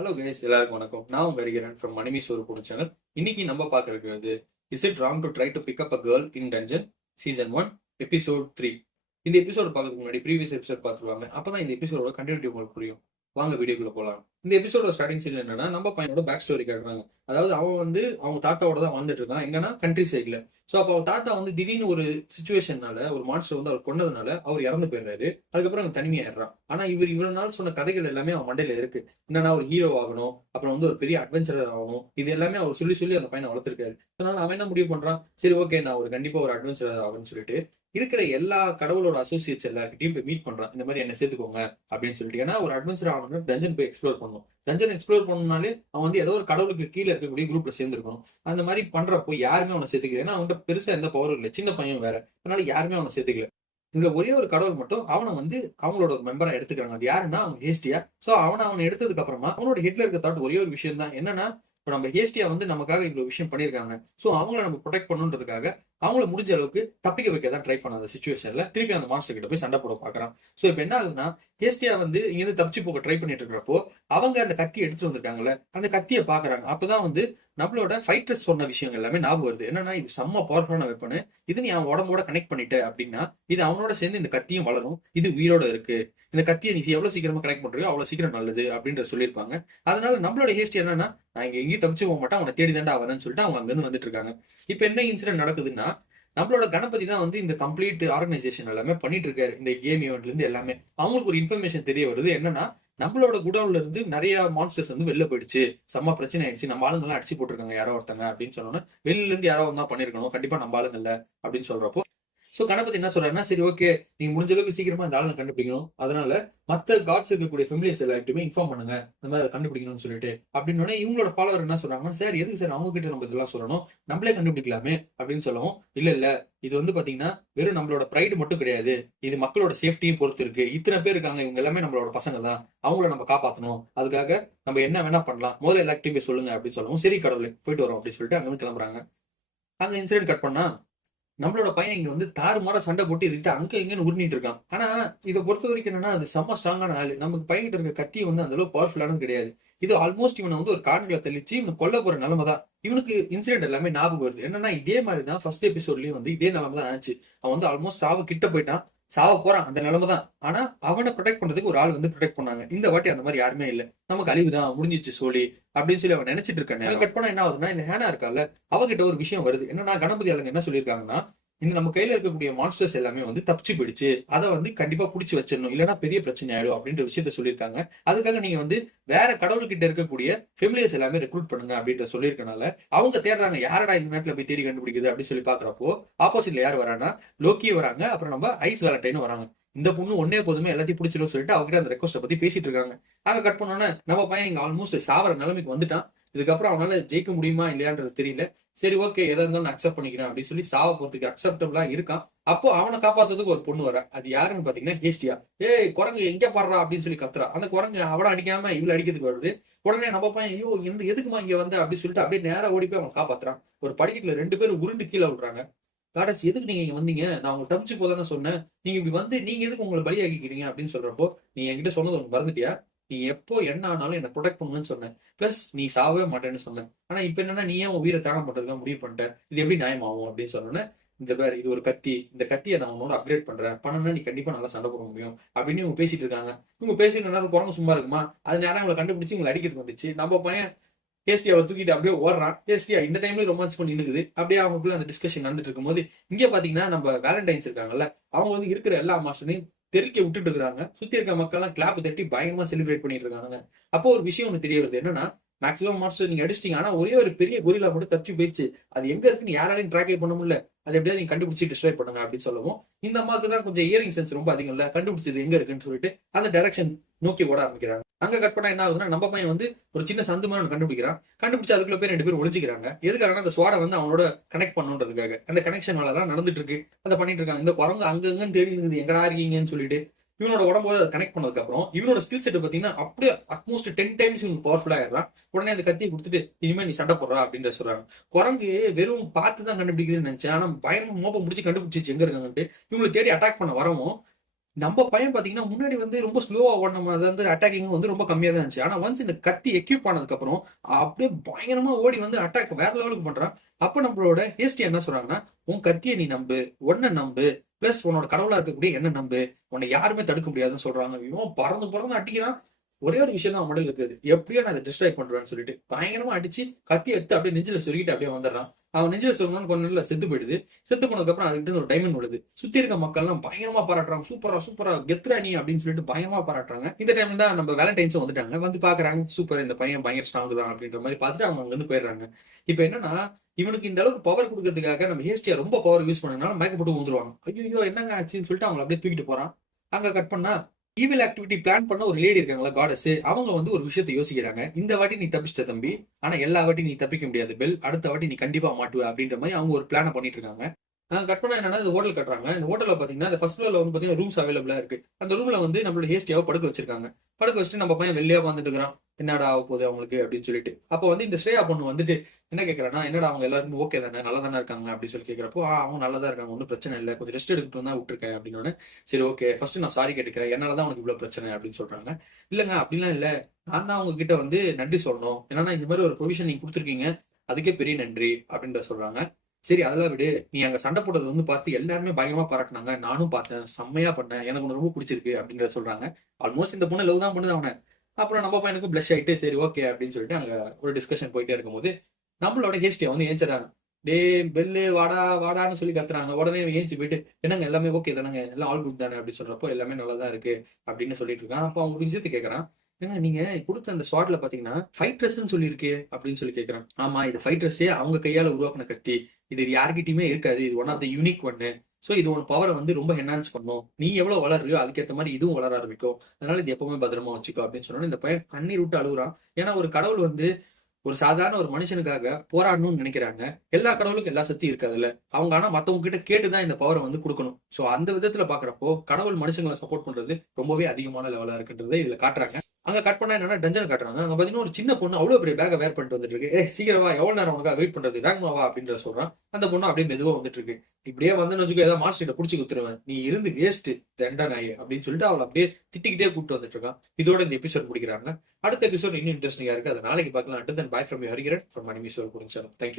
Hello guys, எல்லாருக்கும் வணக்கம். நான் உங்க ஹரிகரன் ஃப்ரம் மணிமி சோறு போன சேனல். இன்னைக்கு நம்ம பார்க்க இருக்கிறது is it wrong to try to pick up a girl in dungeon season 1 episode 3. இந்த எபிசோட் பார்க்கறதுக்கு முன்னாடி ப்ரீவியஸ் எபிசோட் பார்த்துருவாங்க. அப்பதான் இந்த எபிசோட கண்டினியூட்டி உங்களுக்கு புரியும். வாங்க வீடியோக்குள்ள போலாம். இந்த எபிசோட ஸ்டார்டிங் சீன் என்னன்னா, நம்ம பையனோட பேக் ஸ்டோரி காட்டுறாங்க. அதாவது அவன் அவங்க தாத்தாவோட தான் வாழ்ந்துட்டு இருக்கான். எங்கன்னா கண்ட்ரி சைட்ல. சோ அப்ப அவன் தாத்தா திடீர்னு ஒரு சுச்சுவேஷனால ஒரு மான்ஸ்டர் அவர் கொன்னதுனால அவர் இறந்து போயிடுறாரு. அதுக்கப்புறம் அவன் தனிமையாயிடுறான். ஆனா இவ்வளவு நாள் சொன்ன கதைகள் எல்லாமே அவன் மண்டையில இருக்கு. என்னன்னா ஒரு ஹீரோ ஆகணும், அப்புறம் ஒரு பெரிய அட்வென்ச்சரர் ஆகணும். இது எல்லாமே அவர் சொல்லி சொல்லி அந்த பையனை வளர்த்திருக்காரு. அதனால அவன் என்ன முடிவு பண்றான், சரி ஓகே நான் கண்டிப்பா ஒரு அட்வென்ச்சரர் ஆகும்னு சொல்லிட்டு இருக்கிற எல்லா கடவுளோட அசோசியேட்ஸ் எல்லாருக்கிட்டையும் போய் மீட் பண்றான். இந்த மாதிரி என்ன சேர்த்துக்கோங்க அப்படின்னு சொல்லிட்டு. ஏன்னா ஒரு அட்வென்ச்சர் ஆகணும்னா டஞ்சன் போய் எக்ஸ்ப்ளோர் பண்ணணும். டஞ்சன் எக்ஸ்ப்ளோர் பண்ணணும்னாலே அவன் ஏதோ ஒரு கடவுளுக்கு கீழே இருக்கக்கூடிய குரூப்ல சேர்ந்துருக்கணும். அந்த மாதிரி பண்றப்போ யாருமே அவனை சேர்த்துக்கல. ஏன்னா அவன்கிட்ட பெருசா எந்த பவரும் இல்லை, சின்ன பையன் வேற. அதனால யாருமே அவனை சேர்த்துக்கல. இதுல ஒரே ஒரு கடவுள் மட்டும் அவனை அவங்களோட ஒரு மெம்பரா எடுத்துக்கிறாங்க. அது யாருன்னா அவன் ஹேஸ்டியா. சோ அவனை எடுத்ததுக்கு அப்புறமா அவனோட ஹெட்ல இருக்க தாட் ஒரே ஒரு விஷயம் தான். என்னன்னா இப்ப நம்ம ஹேஸ்டியா நமக்காக இவ்வளவு விஷயம் பண்ணிருக்காங்க. சோ அவங்கள நம்ம ப்ரொடெக்ட் பண்ணுன்றதுக்காக அவங்கள முடிஞ்ச அளவுக்கு தப்பிக்க வைக்க தான் ட்ரை பண்ண அந்த சிச்சுவேஷன்ல திருப்பி அந்த மாஸ்டர் கிட்ட போய் சண்டை போட பாக்குறான். சோ இப்ப என்ன ஆகுதுன்னா, ஹேஸ்டியா இங்க தப்பிச்சு போக ட்ரை பண்ணிட்டு இருக்கிறப்போ அவங்க அந்த கத்தி எடுத்துட்டு வந்திருக்காங்கல்ல, அந்த கத்தியை பாக்குறாங்க. அப்பதான் நம்மளோட ஃபைட்டர்ஸ் சொன்ன விஷயங்கள் எல்லாமே ஞாபகம் வருது. என்னன்னா இது செம்ம பவர்ஃபுல்லான வெப்பனு, இது நீ அவன் உடம்போட கனெக்ட் பண்ணிட்ட அப்படின்னா இது அவனோட சேர்ந்து இந்த கத்தியும் வளரும், இது உயிரோட இருக்கு, இந்த கத்தியை நீ எவ்வளவு சீக்கிரமா கனெக்ட் பண்றியோ அவ்வளவு சீக்கிரம் நல்லது அப்படின்ற சொல்லியிருப்பாங்க. அதனால நம்மளோட ஹேஸ்டி என்னன்னா, நான் இங்க எங்கேயும் தப்பிச்சு போக மாட்டேன், அவனை தேடி தாண்டா வரேன்னு சொல்லிட்டு அவங்க அங்கிருந்து வந்துட்டு இருக்காங்க. இப்ப என்ன இன்சிடென்ட் நடக்குதுன்னா, நம்மளோட கணபதி தான் இந்த கம்ப்ளீட் ஆர்கனைசேஷன் எல்லாமே பண்ணிட்டு இருக்காரு. இந்த கேம் ஈவெண்ட்ல இருந்து எல்லாமே அவங்களுக்கு ஒரு இன்ஃபர்மேஷன் தெரிய வருது. என்னன்னா நம்மளோட குடவுன்ல இருந்து நிறைய மான்ஸ்டர்ஸ் வெளில போயிடுச்சு, செம்ம பிரச்சனை ஆயிடுச்சு, நம்ம ஆளுங்கெல்லாம் அடிச்சு போட்டிருக்காங்க யாரோ ஒருத்தங்க அப்படின்னு சொன்னோன்னா, வெளியில இருந்து யாரோ தான் பண்ணிருக்கணும், கண்டிப்பா நம்ம ஆளுங்க இல்ல அப்படின்னு சொல்றப்போ சோ கணபதி என்ன சொல்றாருன்னா, சரி ஓகே நீங்க முடிஞ்ச அளவுக்கு சீக்கிரமா இந்த ஆளுங்க கண்டுபிடிக்கணும், அதனால மத்த காட்ஸ் இருக்கக்கூடிய ஃபெமிலியர்ஸ் எல்லாருக்குமே இன்ஃபார்ம் பண்ணுங்க இந்த மாதிரி அதை கண்டுபிடிக்கணும்னு சொல்லிட்டு. அப்படின்னு இவங்களோட ஃபாலோவர் என்ன சொல்றாங்கன்னா, சார் எதுக்கு சார் அவங்க கிட்ட நம்ம இதெல்லாம் சொல்லணும், நம்மளே கண்டுபிடிக்கலாமே அப்படின்னு சொல்லவும், இல்ல இது பாத்தீங்கன்னா வெறும் நம்மளோட ப்ரைடு மட்டும் கிடையாது, இது மக்களோட சேஃப்டியும் பொறுத்து இருக்கு. இத்தனை பேர் இருக்காங்க, இவங்க எல்லாமே நம்மளோட பசங்க தான், அவங்கள நம்ம காப்பாற்றணும், அதுக்காக நம்ம என்ன வேணா பண்ணலாம், முதல்ல எல்லாத்தையும் போய் சொல்லுங்க அப்படின்னு சொல்லவும், சரி கடவுளே போயிட்டு வரோம் அப்படின்னு சொல்லிட்டு அங்கிருந்து கிளம்புறாங்க. அங்க இன்சிடென்ட் கட் பண்ணா நம்மளோட பையன் இங்க தாறுமாறா சண்டை போட்டு இதுக்கிட்ட அங்க இங்கன்னு உருணிட்டு இருக்கான். ஆனா இதை பொறுத்த வரைக்கும் என்னன்னா, அது செம்ம ஸ்ட்ராங்கான ஆளு. நமக்கு பையன்கிட்ட இருக்க கத்தி அந்த அளவுக்கு பவர்ஃபுல்லானது கிடையாது. இது ஆல்மோஸ்ட் இவனை ஒரு கார்டுல தெளிச்சு இவனை கொல்ல போற நிலைமை தான். இவனுக்கு இன்சிடென்ட் எல்லாமே ஞாபகம் வருது. என்னன்னா இதே மாதிரி தான் ஃபர்ஸ்ட் எபிசோட்லயும் இதே நிலைமை தான் ஆச்சு. அவன் ஆல்மோஸ்ட் சாவு கிட்ட போயிட்டான், சாவ போறான், அந்த நிலைமை தான். ஆனா அவனை ப்ரொடெக்ட் பண்றதுக்கு ஒரு ஆள் ப்ரொடெக்ட் பண்ணாங்க. இந்த வாட்டி அந்த மாதிரி யாருமே இல்ல. நமக்கு அழிவுதான் முடிஞ்சிச்சு சோழி அப்படின்னு சொல்லி அவன் நினைச்சிட்டு இருக்கானே. கட் பண்ணா என்ன ஆகுதுன்னா, இந்த ஹேனா இருக்கால அவகிட்ட ஒரு விஷயம் வருது. என்னன்னா கணபதி ஆளுங்க என்ன சொல்லியிருக்காங்கன்னா, இந்த நம்ம கையில இருக்கக்கூடிய மான்ஸ்டர்ஸ் எல்லாமே தப்பிச்சு போயிடுச்சு, அதை கண்டிப்பா புடிச்சு வச்சிடணும், இல்லைன்னா பெரிய பிரச்சனை ஆயிடும் அப்படின்ற விஷயத்த சொல்லியிருக்காங்க. அதுக்காக நீங்க வேற கடவுள்கிட்ட இருக்கக்கூடிய ஃபெமிலியர்ஸ் எல்லாமே ரெக்ரூட் பண்ணுங்க அப்படின்ற சொல்லியிருக்கனால அவங்க தேடுறாங்க, யாரடா இந்த மேப்ல போய் தேடி கண்டுபிடிக்குது அப்படின்னு சொல்லி பாக்குறப்போ ஆப்போசிட்ல யார் வராங்கன்னா லோக்கி வராங்க, அப்புறம் நம்ம ஐஸ் வேலண்டைன் வராங்க. இந்த பொண்ணு ஒன்னே போதுமே எல்லாத்தையும் பிடிச்சிடும் சொல்லிட்டு அவகிட்ட அந்த ரெக்வஸ்ட பத்தி பேசிட்டு இருக்காங்க. அங்க கட் பண்ணோன்னே நம்ம பையன் இங்க ஆல்மோஸ்ட் சாவர நிலைமைக்கு வந்துட்டான். இதுக்கப்புறம் அவனால ஜெயிக்க முடியுமா இல்லையான்றது தெரியல. சரி ஓகே எதா இருந்தாலும் நான் அக்செப்ட் பண்ணிக்கிறேன் அப்படின்னு சொல்லி சாவ போறதுக்கு அக்செப்டபிளா இருக்கான். அப்போ அவனை காப்பாத்துறதுக்கு ஒரு பொண்ணு வர, அது யாருன்னு பாத்தீங்கன்னா ஹேஸ்டியா. ஏய் குரங்கு எங்க பாடுறா அப்படின்னு சொல்லி கத்துறா. அந்த குரங்கு அவனை அடிக்காம இவ்வளவு அடிக்கிறதுக்கு வருது. உடனே நம்ம பையன் ஐயோ எதுக்குமா இங்க வந்த அப்படின்னு சொல்லிட்டு அப்படியே நேரா ஓடி போய் அவன் காப்பாத்துறான். ஒரு படிக்கட்டுல 2 பேரும் உருண்டு கீழே விடுறாங்க. காடஸ் எதுக்கு நீங்க இங்க வந்தீங்க, நான் உங்களுக்கு தப்பிச்சு போதானே சொன்னேன், நீங்க இப்படி நீங்க எதுக்கு உங்களை பலியாக்கிக்கிறீங்க அப்படின்னு சொல்றப்போ, நீ என்கிட்ட சொன்னது உனக்கு மறந்துட்டியா, நீ எப்போ என்ன ஆனாலும் என்ன ப்ரொடெக்ட் பண்ணுன்னு சொன்னேன், பிளஸ் நீ சாவே மாட்டேன்னு சொன்னேன், ஆனா இப்ப என்னன்னா நீ ஏன் உயிரை தியாகம் பண்றதுக்கு முடிவு பண்ணிட்ட, இது எப்படி நியாயமாகும் அப்படின்னு சொன்னேன். இந்த பேர் இது ஒரு கத்தி, இந்த கத்தியை நான் உன்னோட அப்கிரேட் பண்றேன், பண்ணனா நீ கண்டிப்பா நல்லா சண்டை போட முடியும் அப்படின்னு இவங்க பேசிட்டு இருக்காங்க. இவங்க பேசிட்டு நேரம் குரங்கு சும்மா இருக்குமா, அது நேரம் இவங்களை கண்டுபிடிச்சு இவங்களை அடிக்கிறதுக்கு வந்துச்சு. நம்ம பையன் ஹேஸ்டியாவை தூக்கிட்டு அப்படியே ஓடுறான். ஹேஸ்டியா இந்த டைம்ல ரொமான்ஸ் பண்ணி இருக்குது. அப்படியே அவங்களுக்குள்ள அந்த டிஸ்கஷன் நடந்துட்டு இருக்கும்போது இங்க பாத்தீங்கன்னா நம்ம வேலண்டைன்ஸ் இருக்காங்கல்ல, அவங்க இருக்கிற எல்லா மாஸ்டரையும் தெறிக்க விட்டுட்டு இருக்காங்க. சுத்தி இருக்க மக்கள் எல்லாம் கிளாப் தட்டி பயங்கரமா செலிப்ரேட் பண்ணிட்டு இருக்காங்க. அப்போ ஒரு விஷயம் ஒண்ணு தெரிய வருது. என்னன்னா மேக்ஸிமம் மாஸ்டர் நீங்க அடிச்சிட்டீங்க, ஆனா ஒரே ஒரு பெரிய கொரிலா மட்டும் தச்சு போயிடுச்சு, அது எங்க இருக்குன்னு யாராலையும் ட்ராக்கே பண்ண முடியல, அது எப்படியாவது நீங்க கண்டுபிடிச்சு டிஸ்ட்ராய் பண்ணுங்க அப்படின்னு சொல்லவும், இந்த அம்மாக்கு தான் கொஞ்சம் இயரிங் சென்ஸ் ரொம்ப அதிகம் இல்ல, கண்டுபிடிச்சது எங்க இருக்குன்னு சொல்லிட்டு அந்த டைரக்ஷன் நோக்கி ஓட ஆரம்பிக்கிறாங்க. அங்க கட் பண்ணா என்ன ஆகுதுன்னா, நம்ம பையன் ஒரு சின்ன சந்து மாதிரி ஒன்று கண்டுபிடிக்கிறான். கண்டுபிடிச்சு அதுக்குள்ள பேர் 2 பேரும் ஒழிச்சுக்கிறாங்க. எதுக்காக அந்த ஸ்வாட அவனோட கனெக்ட் பண்ணுன்றதுக்காக. அந்த கனெக்ஷனால தான் நடந்துட்டு இருக்கு, அதை பண்ணிட்டு இருக்காங்க. இந்த குரங்கு அங்கங்கன்னு தேடி இருக்குது எங்கடா இருக்கீங்கன்னு சொல்லிட்டு இவனோட உடம்போட அதை கனெக்ட் பண்ணதுக்கு அப்புறம் இவனோட ஸ்கில் செட் பாத்தீங்கன்னா அப்படியே அட்மோஸ்ட் 10 டைம்ஸ் இவனுக்கு பவர்ஃபுல்லா ஆயிடுறான். உடனே அந்த கத்தியை கொடுத்துட்டு இனிமே நீ சண்டை போடுறா அப்படின்னு சொல்றாங்க. குரங்கு வெறும் பார்த்து தான் கண்டுபிடிக்குதுன்னு நினைச்சேன், ஆனா பயங்கர மோப்பம் முடிச்சு கண்டுபிடிச்சிச்சு எங்க இருக்காங்கன்ட்டு. இவங்களை தேடி அட்டாக் பண்ண வரவும் நம்ம பையன் பாத்தீங்கன்னா முன்னாடி வந்து ரொம்ப ஸ்லோவா ஓடணும், அது வந்து அட்டாக்கிங் வந்து ரொம்ப கம்மியா தான் இருந்துச்சு. ஆனா ஒன்ஸ் இந்த கத்தி எக்யூப் ஆனதுக்கு அப்புறம் அப்படியே பயங்கரமா ஓடி வந்து அட்டாக் வேற லெவலுக்கு பண்றான். அப்ப நம்மளோட ஹேஸ்டி என்ன சொல்றாங்கன்னா, உன் கத்தியை நீ நம்பு, உன்னை நம்பு, பிளஸ் உன்னோட கடவுளா இருக்கக்கூடிய என்ன நம்பு, உன்னை யாருமே தடுக்க முடியாதுன்னு சொல்றாங்க. இவன் பறந்து பறந்து அடிக்கிறான். ஒரே ஒரு விஷயம் தான் அவன் மண்டையில இருக்குது, எப்படியோ நான் அதை டிஸ்ட்ராய் பண்றேன்னு சொல்லிட்டு பயங்கரமா அடிச்சு கத்தி எடுத்து அப்படியே நெஞ்சில சொருகிட்டு அப்படியே வந்துடுறான். அவன் நெஞ்சில சொருகணும்னு கொஞ்ச நேரத்துல செத்து போயிடுது. செத்து போனதுக்கு அப்புறம் அதுக்கிட்ட ஒரு டைமண்ட் விழுது. சுத்தி இருக்க மக்கள் எல்லாம் பயங்கரமா பாராட்டுறாங்க, சூப்பரா சூப்பரா கெத்ரா நீ அப்படின்னு சொல்லிட்டு பயங்கரமா பாராட்டுறாங்க. இந்த டைம்ல தான் நம்ம வேலண்டைன்ஸும் வந்துட்டாங்க. வந்து பாக்குறாங்க, சூப்பர் இந்த பையன் பயங்கர ஸ்ட்ராங் தான் அப்படின்ற மாதிரி பார்த்துட்டு அவங்க அங்க இருந்து போயிடுறாங்க. இப்ப என்னன்னா, இவனுக்கு இந்த அளவுக்கு பவர் கொடுக்கறதுக்காக நம்ம ஹேஸ்டியா ரொம்ப பவர் யூஸ் பண்ணனால மயக்கப்பட்டு வந்துருவாங்க. ஐயோ என்னங்க ஆச்சுன்னு சொல்லிட்டு அவங்க அப்படியே தூக்கிட்டு போறான். அங்க கட் பண்ணா ஈவில் ஆக்டிவிட்டி பிளான் பண்ண ஒரு லேடி இருக்காங்களா, காடஸ், அவங்க வந்து ஒரு விஷயத்தை யோசிக்கிறாங்க. இந்த வாட்டி நீ தப்பிச்சிட்ட தம்பி, ஆனா எல்லா வாட்டி நீ தப்பிக்க முடியாது பெல், அடுத்த வாட்டி நீ கண்டிப்பா மாட்டுவ அப்படின்ற மாதிரி அவங்க ஒரு பிளான பண்ணிட்டு இருக்காங்க. கட் பண்ணா என்னன்னா, இந்த ஹோட்டல் கட்டுறாங்க. இந்த ஹோட்டல்ல பாத்தீங்கன்னா இந்த ஃபர்ஸ்ட் ஃப்ளோர்ல வந்து பாத்தீங்கன்னா ரூம்ஸ் அவைலபிளா இருக்கு. அந்த ரூம்ல வந்து நம்மளோட ஹேஸ்டியாவை படுக்க வச்சிருக்காங்க. படுக்க வச்சுட்டு நம்ம பையன் வெளியே வந்துட்டு இருக்கிறான். என்னடா ஆக போகுது அவங்களுக்கு அப்படின்னு சொல்லிட்டு. அப்போ வந்து இந்த ஸ்ரேயா பொண்ணு வந்துட்டு என்ன கேட்கறான்னா, என்னடா அவங்க எல்லாருமே ஓகே தானே, நல்லா தானே இருக்காங்க அப்படின்னு சொல்லி கேட்கறப்போ, அவங்க நல்லா தான் இருக்காங்க, ஒன்றும் பிரச்சனை இல்லை, கொஞ்சம் ரெஸ்ட் எடுக்கட்டும் தான் விட்டுருக்கேன் அப்படின்னு. சரி ஓகே, ஃபர்ஸ்ட் நான் சாரி கேட்டுக்கிறேன், என்னால தான் உனக்கு இவ்வளவு பிரச்சனை அப்படின்னு சொல்றாங்க. இல்லங்க அப்படிலாம் இல்ல, நான் தான் அவங்க கிட்ட வந்து நன்றி சொல்லணும், என்னன்னா இந்த மாதிரி ஒரு ப்ரொவிஷன் நீங்க கொடுத்துருக்கீங்க, அதுக்கே பெரிய நன்றி அப்படின்ற சொல்றாங்க. சரி அதெல்லாம் விடு, நீ அங்க சண்டை போட்டது வந்து பார்த்து எல்லாருமே பயங்கரமா பாராட்டினாங்க, நானும் பார்த்தேன், செம்மையா பண்ணேன், எனக்கு உனக்கு ரொம்ப பிடிச்சிருக்கு அப்படின்றத சொல்றாங்க. ஆல்மோஸ்ட் இந்த பொண்ணு லவ் தான் பண்ணுது அவனை. அப்புறம் நம்ம பையனுக்கும் பிளஷ் ஆயிட்டு சரி ஓகே அப்படின்னு சொல்லிட்டு அங்க ஒரு டிஸ்கஷன் போயிட்டே இருக்கும்போது நம்மளோட ஹேஸ்டியா வந்து ஏஞ்சிடறாங்க. டே பெல்லு வாடா வாடான்னு சொல்லி கத்துறாங்க. உடனே ஏஞ்சி போயிட்டு என்னங்க எல்லாமே ஓகே தானங்க, எல்லாம் ஆல் குட் தானே அப்படின்னு சொல்றப்போ எல்லாமே நல்லா தான் இருக்கு அப்படின்னு சொல்லிட்டு இருக்கான். அப்போ அவங்க ஒரு விஷயத்தை கேட்கறான், ஏங்க நீங்க கொடுத்த அந்த ஷார்ட்ல பாத்தீங்கன்னா ஃபைட் ட்ரெஸ்ன்னு சொல்லியிருக்கே அப்படின்னு சொல்லி கேட்கறான். ஆமா, இது ஃபைட் ட்ரெஸ்ஸே அவங்க கையால உருவாக்குன கத்தி, இது யார்கிட்டயுமே இருக்காது, இது ஒன் ஆஃப் த யூனிக் ஒன்னு. சோ இது உன் பவரை வந்து ரொம்ப என்ஹான்ஸ் பண்ணும், நீ எவ்வளவு வளர்றியோ அதுக்கேற்ற மாதிரி இதுவும் வளர ஆரம்பிக்கும், அதனால இது எப்பவுமே பத்திரமா வச்சுக்கோ அப்படின்னு சொன்னோன்னு இந்த பையன் கண்ணீர் விட்டு அழுகுறான். ஏன்னா ஒரு கடவுள் வந்து ஒரு சாதாரண ஒரு மனுஷனுக்காக போராடணும்னு நினைக்கிறாங்க. எல்லா கடவுளுக்கும் எல்லா சக்தியும் இருக்காதுல்ல. அவங்க ஆனா மத்தவங்க கிட்ட கேட்டுதான் இந்த பவரை வந்து கொடுக்கணும். சோ அந்த விதத்துல பாக்குறப்போ கடவுள் மனுஷங்களை சப்போர்ட் பண்றது ரொம்பவே அதிகமான லெவலா இருக்குன்றதை இதுல காட்டுறாங்க. அங்க கட் பண்ணா என்னன்னா டஞ்சன் காட்டுறாங்க. அங்க பாத்தீங்கன்னா ஒரு சின்ன பொண்ணு அவ்வளவு பெரிய பேக்கை வேர் பண்ணிட்டு வந்துட்டு இருக்கு. சீக்கிரமா எவ்வளவு நேரம் உனக்காக வெயிட் பண்றது, வேகமா வா அப்படின்ற சொல்றான். அந்த பொண்ணு அப்படியே மெதுவா வந்துட்டு இருக்கு. இப்படியே வந்து வச்சுக்கோ, ஏதாவது மாஸ்டர் புடிச்சு குத்துருவேன், நீ இருந்து வேஸ்ட் தண்டா நாயே அப்படின்னு சொல்லிட்டு அவளை அப்படியே திட்டிக்கிட்டே கூப்பிட்டு வந்துட்டு இருக்கான். இதோட இந்த எபிசோட் முடிக்கிறாங்க. அடுத்த எபிசோட் இன்னும் இன்ட்ரெஸ்டிங்கா இருக்கு, அதை நாளைக்கு பார்க்கலாம். And then bye from you Hariharan from மணிமேஸ்வர் குடிச்சாலும். தேங்க்யூ.